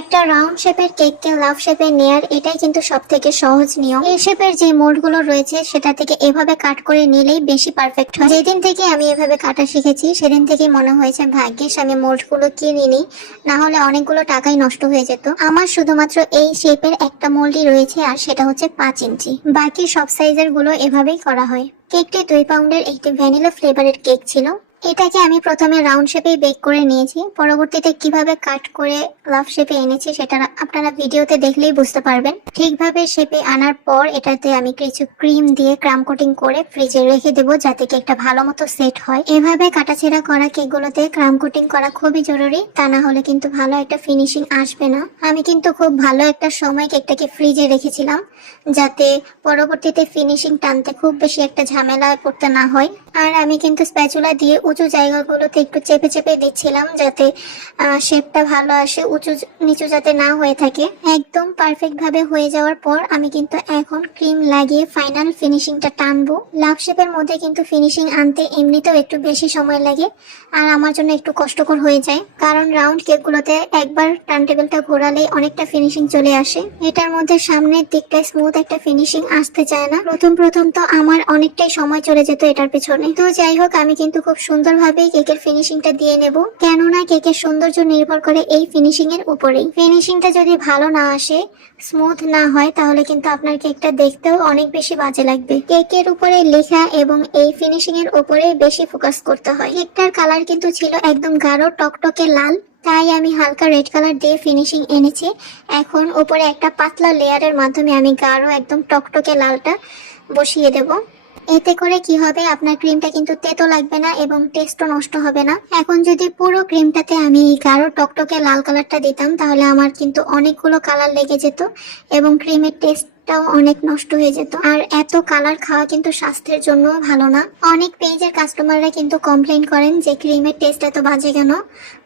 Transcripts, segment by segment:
একটা রাউন্ড শেপের কেককে লাভ শেপে নেয়ার এটাই কিন্তু সব থেকে সহজ নিয়ম। এই শেপের যে মোল্ড গুলো রয়েছে সেটা থেকে এভাবে কাট করে নিলেই বেশি পারফেক্ট হয়। যেদিন থেকে আমি এভাবে কাটা শিখেছি সেদিন থেকে মনে হয়েছে ভাগ্যিস আমি মোল্ড গুলো কিনিনি, না হলে অনেকগুলো টাকাই নষ্ট হয়ে যেত। আমার শুধুমাত্র এই শেপের একটা মোল্ডই রয়েছে আর সেটা হচ্ছে 5 ইঞ্চি। বাকি সব সাইজের গুলো এভাবেই করা হয়। কেকটি 2 পাউন্ডের একটি ভ্যানিলা ফ্লেভারের কেক ছিল। এটাকে আমি প্রথমে রাউন্ড শেপেই বেক করে নিয়েছি, পরবর্তীতে কিভাবে কাট করে লাভ শেপে এনেছি সেটা আপনারা ভিডিওতে দেখলেই বুঝতে পারবেন। ঠিকভাবে শেপে আনার পর এটাতে আমি কিছু ক্রিম দিয়ে ক্রাম কোটিং করে ফ্রিজে রেখে দেবো যাতে কেকটা ভালো মতো সেট হয়। এভাবে কাটাছেঁড়া করা কেকগুলোতে ক্রাম কোটিং করা খুবই জরুরি, তা না হলে কিন্তু ভালো একটা ফিনিশিং আসবে না। আমি কিন্তু খুব ভালো একটা সময় কেকটাকে ফ্রিজে রেখেছিলাম যাতে পরবর্তীতে ফিনিশিং টানতে খুব বেশি একটা ঝামেলায় পড়তে না হয়। আর আমি কিন্তু স্প্যাচুলা দিয়ে উঁচু জায়গাগুলোতে একটু চেপে চেপে দিচ্ছিলাম যাতে শেপটা ভালো আসে, উঁচু নিচু যাতে না হয়ে থাকে। একদম পারফেক্ট ভাবে হয়ে যাওয়ার পর আমি কিন্তু এখন ক্রিম লাগিয়ে ফাইনাল ফিনিশিংটা টানবো। লাভ শেপের মধ্যে কিন্তু ফিনিশিং আনতে এমনিতেও একটু বেশি সময় লাগে আর আমার জন্য একটু কষ্টকর হয়ে যায়, কারণ রাউন্ড কেকগুলোতে একবার টার্ন টেবিলটা ঘোরালেই অনেকটা ফিনিশিং চলে আসে। এটার মধ্যে সামনের দিকটা স্মুথ একটা ফিনিশিং আসতে চায় না। প্রথম তো আমার অনেকটাই সময় চলে যেত এটার পেছনে। তো যাই হোক, আমি কিন্তু খুব সুন্দরভাবে কেকের ফিনিশিংটা দিয়ে নেব, কেননা কেকের সৌন্দর্য নির্ভর করে এই ফিনিশিং এর উপরেই। ফিনিশিংটা যদি ভালো না আসে, স্মুথ না হয়, তাহলে কিন্তু আপনার কেকটা দেখতেও অনেক বেশি বাজে লাগবে। কেকের উপরে লেখা এবং এই ফিনিশিং এর উপরে বেশি ফোকাস করতে হয়। কেকটার কালার কিন্তু ছিল একদম গাঢ় টকটকে লাল, তাই আমি হালকা রেড কালার দিয়ে ফিনিশিং এনেছি। এখন উপরে একটা পাতলা লেয়ারের মাধ্যমে আমি গাঢ় একদম টকটকে লালটা বসিয়ে দেব। এতে করে কি হবে, আপনার ক্রিমটা কিন্তু তেতো লাগবে না এবং টেস্টও নষ্ট হবে না। এখন যদি পুরো ক্রিমটাতে আমি গাঢ় টকটকে লাল কালারটা দিতাম তাহলে আমার কিন্তু অনেকগুলো কালার লেগে যেত এবং ক্রিমের টেস্টটাও অনেক নষ্ট হয়ে যেত। আর এত কালার খাওয়া কিন্তু স্বাস্থ্যের জন্য ভালো না। অনেক পেজের কাস্টমাররা কিন্তু কমপ্লেন করেন যে ক্রিমের টেস্ট এত বাজে কেন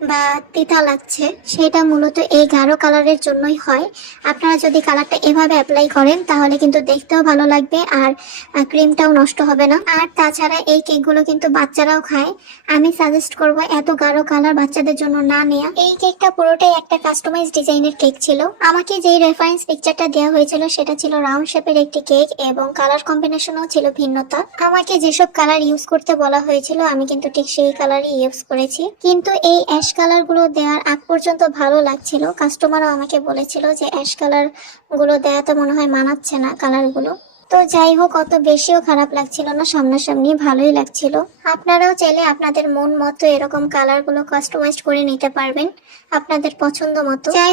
বা তিতা লাগছে, সেটা মূলত এই গাঢ় কালারের জন্যই হয়। আপনারা যদি কালারটা এভাবে অ্যাপ্লাই করেন তাহলে কিন্তু দেখতেও ভালো লাগবে আর ক্রিমটাও নষ্ট হবে না। আর তাছাড়া এই কেকগুলো কিন্তু বাচ্চারাও খায়। আমি সাজেস্ট করব এত গাঢ় কালার বাচ্চাদের জন্য না নেওয়া। এই কেকটা পুরোটাই একটা কাস্টমাইজ ডিজাইনের কেক ছিল। আমাকে যেই রেফারেন্স পিকচারটা দেওয়া হয়েছিল সেটা ছিল রাউন্ড শেপের একটি কেক এবং কালার কম্বিনেশনও ছিল ভিন্নতা। আমাকে যেসব কালার ইউজ করতে বলা হয়েছিল আমি কিন্তু ঠিক সেই কালারই ইউজ করেছি, কিন্তু এই অ্যাশ কালার গুলো দেওয়ার আগ পর্যন্ত ভালো লাগছিল। কাস্টমারও আমাকে বলেছিল যে অ্যাশ কালার গুলো দেওয়াতে মনে হয় মানাচ্ছে না কালার গুলো। তো যাই হোক, অত বেশিও খারাপ লাগছিল না, সামনাসামনি ভালোই লাগছিল। আপনারাও চাইলে আপনাদের মন মতো এরকম কালার গুলো কাস্টমাইজ করে নিতে পারবেন আপনাদের পছন্দ মতো। যাই